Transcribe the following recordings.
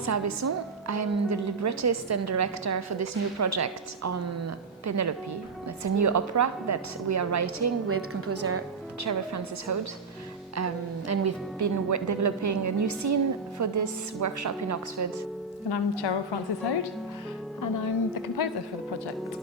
Pansard-Besson. I'm the librettist and director for this new project on Penelope. It's a new opera that we are writing with composer Cheryl Frances-Hoad. And we've been developing a new scene for this workshop in Oxford. And I'm Cheryl Frances-Hoad, and I'm the composer for the project.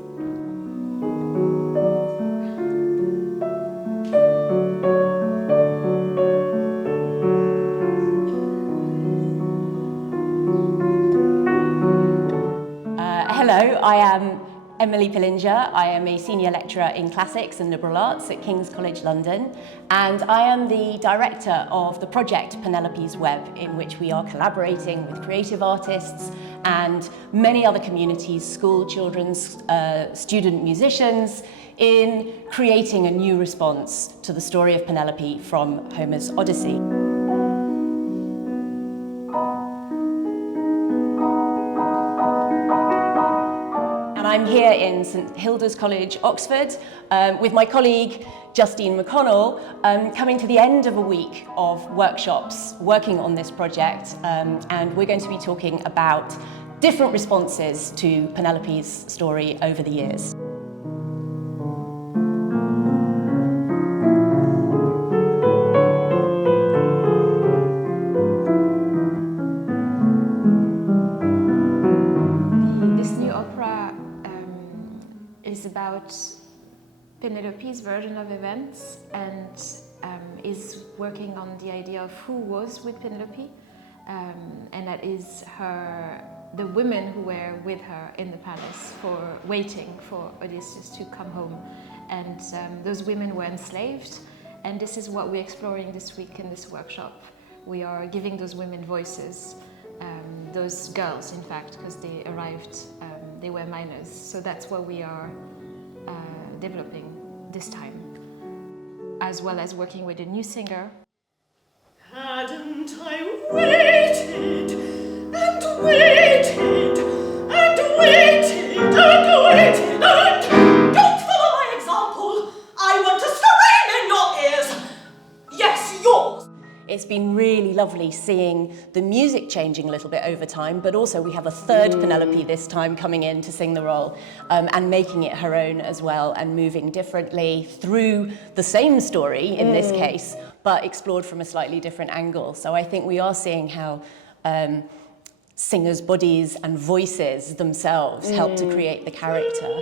Hello, I am Emily Pillinger. I am a senior lecturer in classics and liberal arts at King's College London, and I am the director of the project Penelope's Web, in which we are collaborating with creative artists and many other communities, school children, student musicians, in creating a new response to the story of Penelope from Homer's Odyssey. I'm here in St Hilda's College, Oxford, with my colleague Justine McConnell, coming to the end of a week of workshops working on this project, and we're going to be talking about different responses to Penelope's story over the years. This new opera is about Penelope's version of events and is working on the idea of who was with Penelope, and that is the women who were with her in the palace waiting for Odysseus to come home, and those women were enslaved, and this is what we're exploring this week in this workshop. We are giving those women voices, those girls in fact, because they arrived, they were minors, so that's what we are developing this time, as well as working with a new singer. Hadn't I waited and waited and waited and waited and... Don't follow my example! I want to scream in your ears! Yes, yours! It's been really lovely seeing the music changing a little bit over time, but also we have a third Penelope this time coming in to sing the role, and making it her own as well, and moving differently through the same story in this case, but explored from a slightly different angle. So I think we are seeing how singers' bodies and voices themselves help to create the character.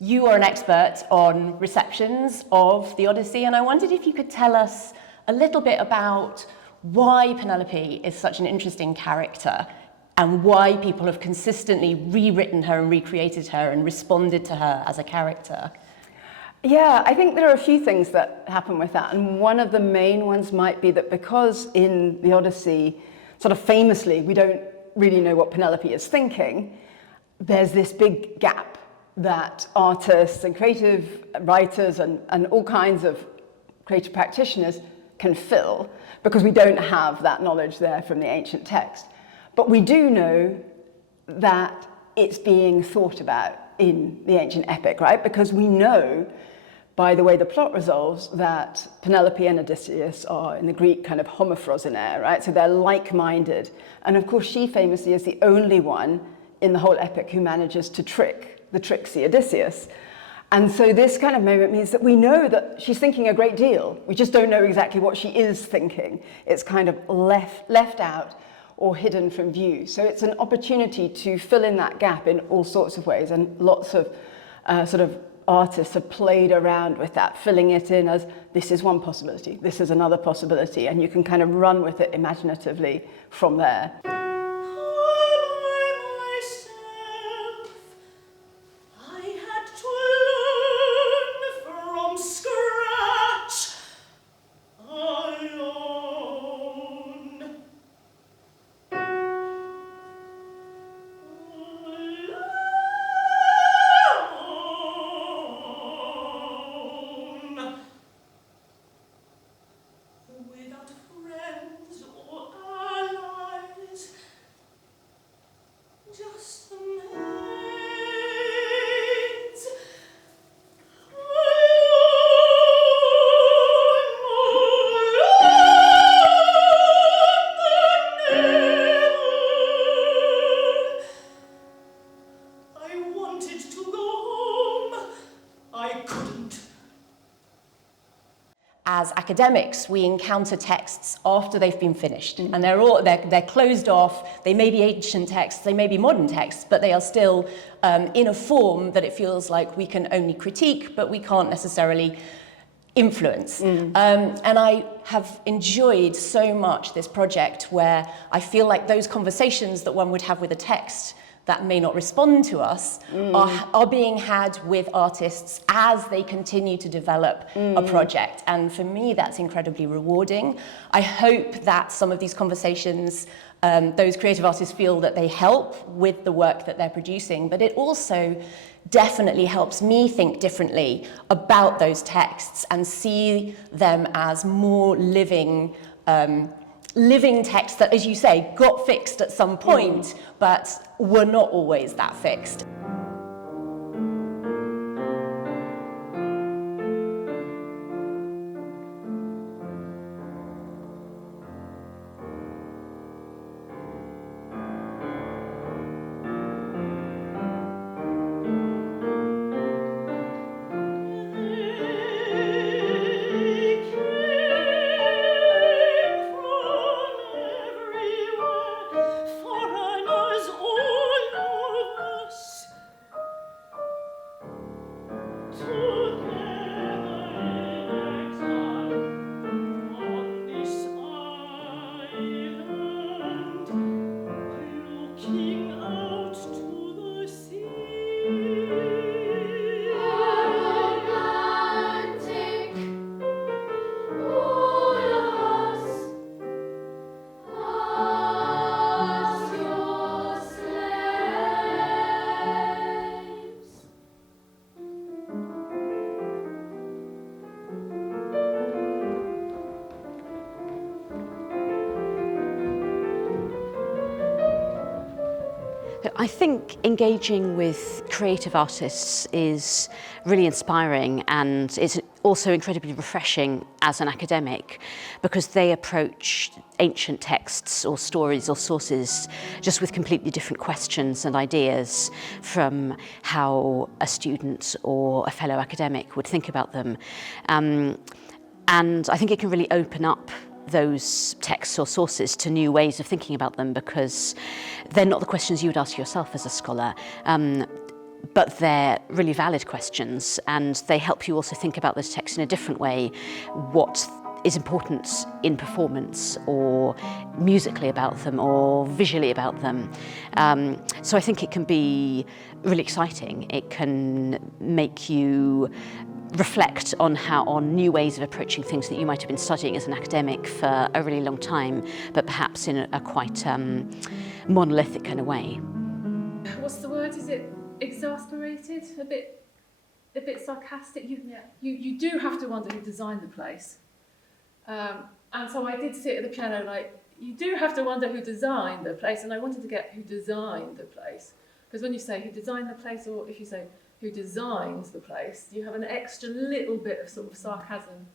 You are an expert on receptions of the Odyssey, and I wondered if you could tell us a little bit about why Penelope is such an interesting character and why people have consistently rewritten her and recreated her and responded to her as a character. Yeah, I think there are a few things that happen with that, and one of the main ones might be that because in the Odyssey, sort of famously, we don't really know what Penelope is thinking, there's this big gap that artists and creative writers and all kinds of creative practitioners can fill, because we don't have that knowledge there from the ancient text. But we do know that it's being thought about in the ancient epic, right? Because we know, by the way the plot resolves, that Penelope and Odysseus are, in the Greek, kind of homophrosynaire, right? So they're like-minded. And of course, she famously is the only one in the whole epic who manages to trick the tricksy Odysseus. And so this kind of moment means that we know that she's thinking a great deal. We just don't know exactly what she is thinking. It's kind of left out or hidden from view. So it's an opportunity to fill in that gap in all sorts of ways, and lots of sort of artists have played around with that, filling it in as this is one possibility, this is another possibility, and you can kind of run with it imaginatively from there. as academics, we encounter texts after they've been finished, and they're closed off. They may be ancient texts, they may be modern texts, but they are still in a form that it feels like we can only critique, but we can't necessarily influence. And I have enjoyed so much this project where I feel like those conversations that one would have with a text that may not respond to us are being had with artists as they continue to develop a project. And for me, that's incredibly rewarding. I hope that some of these conversations, those creative artists feel that they help with the work that they're producing, but it also definitely helps me think differently about those texts and see them as more living texts that, as you say, got fixed at some point, but were not always that fixed. I think engaging with creative artists is really inspiring, and it's also incredibly refreshing as an academic because they approach ancient texts or stories or sources just with completely different questions and ideas from how a student or a fellow academic would think about them. And I think it can really open up those texts or sources to new ways of thinking about them, because they're not the questions you would ask yourself as a scholar, but they're really valid questions, and they help you also think about those texts in a different way. What is important in performance or musically about them or visually about them. So I think it can be really exciting. It can make you reflect on new ways of approaching things that you might have been studying as an academic for a really long time, but perhaps in a quite monolithic kind of way. What's the word? Is it exasperated? A bit sarcastic? You do have to wonder who designed the place. And so I did sit at the piano like, you do have to wonder who designed the place, and I wanted to get who designed the place. Because when you say who designed the place, or if you say who designs the place, you have an extra little bit of sort of sarcasm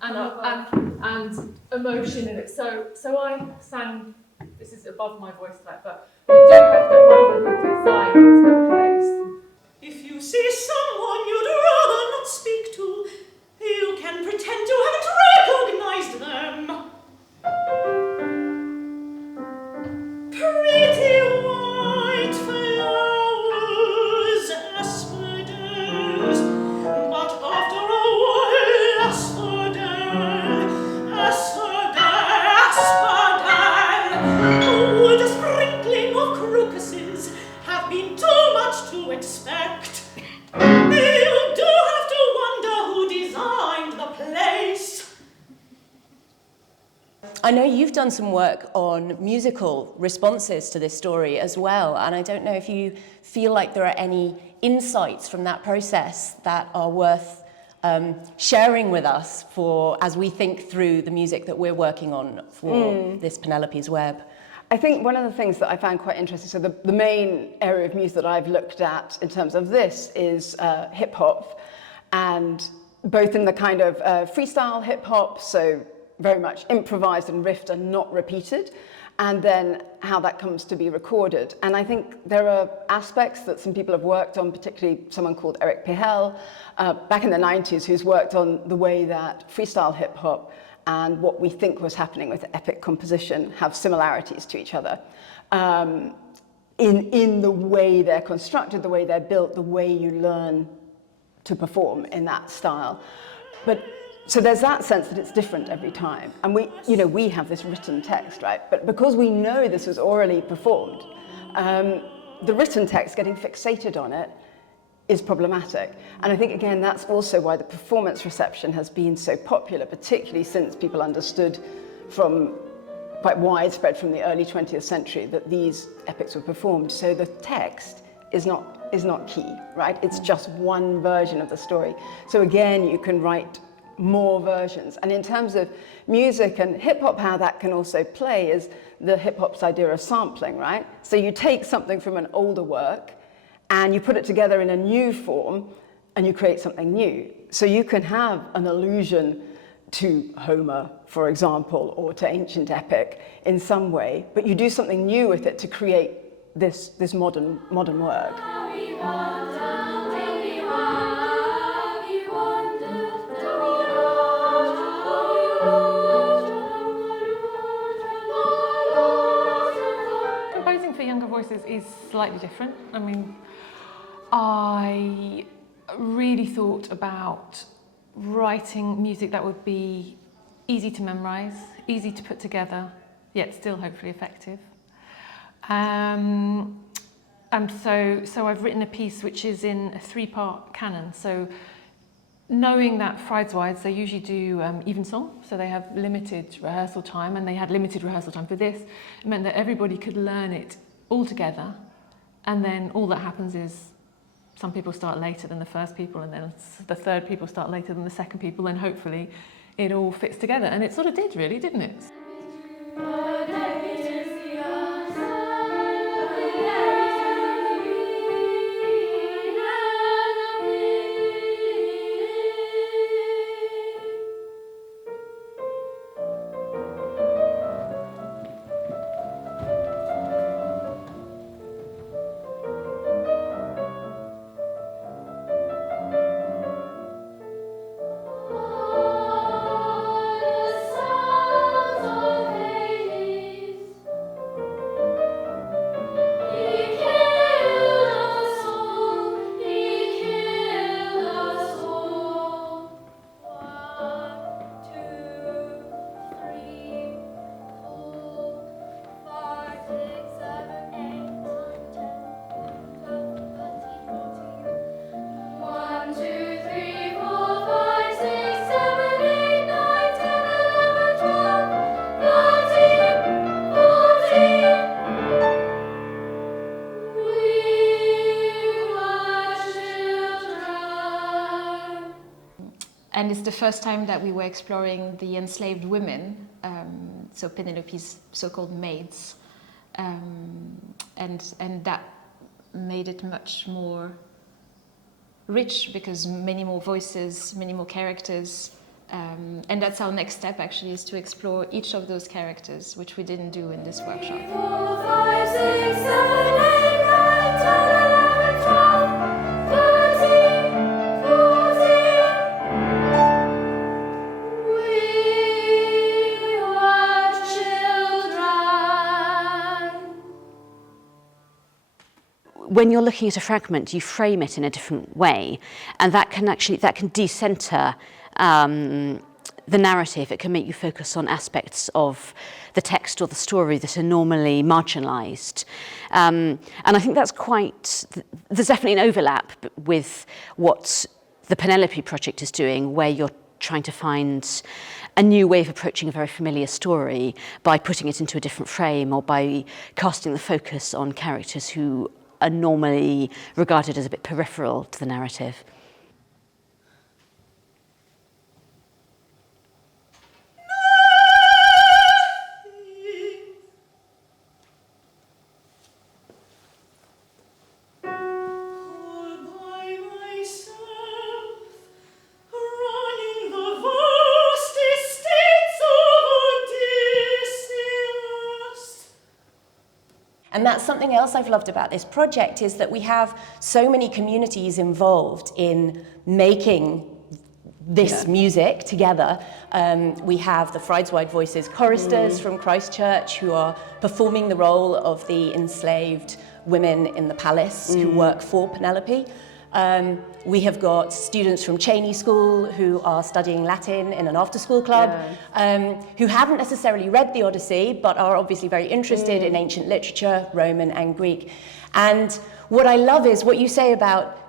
and emotion in it. So I sang, this is above my voice track, but you do have to wonder who designed the place. If you see someone you'd rather not speak to, you can pretend you haven't recognized them. Pretty white flowers, asphodels, but after a while, asphodel, would a sprinkling of crocuses have been too much to expect? You do have to wonder who designed the place. I know you've done some work on musical responses to this story as well, and I don't know if you feel like there are any insights from that process that are worth sharing with us as we think through the music that we're working on for this Penelope's Web. I think one of the things that I found quite interesting, so the main area of music that I've looked at in terms of this is hip hop, and both in the kind of freestyle hip hop, so very much improvised and riffed and not repeated, and then how that comes to be recorded. And I think there are aspects that some people have worked on, particularly someone called Eric Pihel, back in the 90s, who's worked on the way that freestyle hip hop and what we think was happening with epic composition have similarities to each other. In the way they're constructed, the way they're built, the way you learn to perform in that style. But so there's that sense that it's different every time. And we have this written text, right? But because we know this was orally performed, the written text, getting fixated on it, is problematic. And I think, again, that's also why the performance reception has been so popular, particularly since people understood from quite widespread from the early 20th century that these epics were performed. So the text is not key, right? It's just one version of the story. So again, you can write more versions. And in terms of music and hip hop, how that can also play is the hip hop's idea of sampling, right? So you take something from an older work and you put it together in a new form and you create something new. So you can have an allusion to Homer, for example, or to ancient epic in some way, but you do something new with it to create this modern work. Composing for younger voices is slightly different. I mean, I really thought about writing music that would be easy to memorize, easy to put together, yet still hopefully effective. And so I've written a piece which is in a 3-part canon. So knowing that Frideswide, they usually do evensong, so they have limited rehearsal time, and they had limited rehearsal time for this. It meant that everybody could learn it all together, and then all that happens is some people start later than the first people, and then the third people start later than the second people, and hopefully it all fits together. And it sort of did, really, didn't it? And it's the first time that we were exploring the enslaved women, so Penelope's so-called maids, and that made it much more rich because many more voices, many more characters, and that's our next step actually, is to explore each of those characters, which we didn't do in this workshop. 4, 5, 6, 7, 8, 9, 10, 11, 12, 13, 14. When you're looking at a fragment, you frame it in a different way, and that can decenter the narrative. It can make you focus on aspects of the text or the story that are normally marginalised. And I think that's there's definitely an overlap with what the Penelope project is doing, where you're trying to find a new way of approaching a very familiar story by putting it into a different frame, or by casting the focus on characters who are normally regarded as a bit peripheral to the narrative. that's something else I've loved about this project, is that we have so many communities involved in making this music together. We have the Frideswide Voices choristers from Christchurch who are performing the role of the enslaved women in the palace who work for Penelope. We have got students from Cheney School who are studying Latin in an after-school club, who haven't necessarily read the Odyssey, but are obviously very interested in ancient literature, Roman and Greek. And what I love is what you say about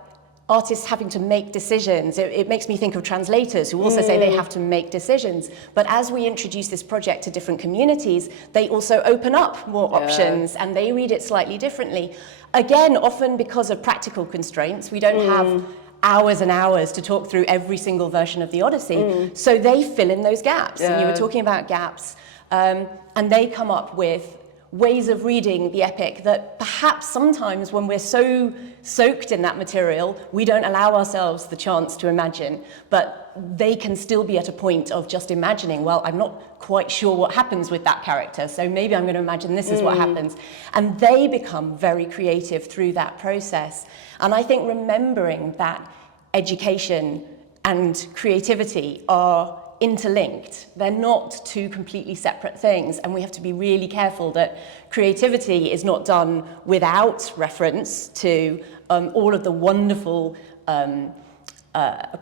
artists having to make decisions. It makes me think of translators who also say they have to make decisions. But as we introduce this project to different communities, they also open up more options and they read it slightly differently. Again, often because of practical constraints, we don't have hours and hours to talk through every single version of the Odyssey. So they fill in those gaps. And you were talking about gaps. And they come up with ways of reading the epic that perhaps sometimes when we're so soaked in that material, we don't allow ourselves the chance to imagine, but they can still be at a point of just imagining, well, I'm not quite sure what happens with that character, so maybe I'm going to imagine this is what happens. And they become very creative through that process. And I think remembering that education and creativity are interlinked. They're not two completely separate things, and we have to be really careful that creativity is not done without reference to all of the wonderful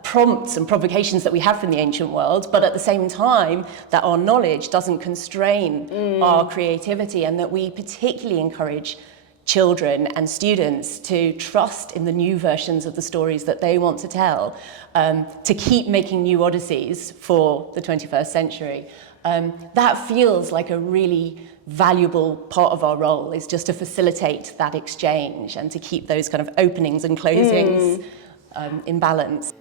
prompts and provocations that we have from the ancient world, but at the same time that our knowledge doesn't constrain our creativity, and that we particularly encourage children and students to trust in the new versions of the stories that they want to tell, to keep making new Odysseys for the 21st century. That feels like a really valuable part of our role, is just to facilitate that exchange and to keep those kind of openings and closings in balance.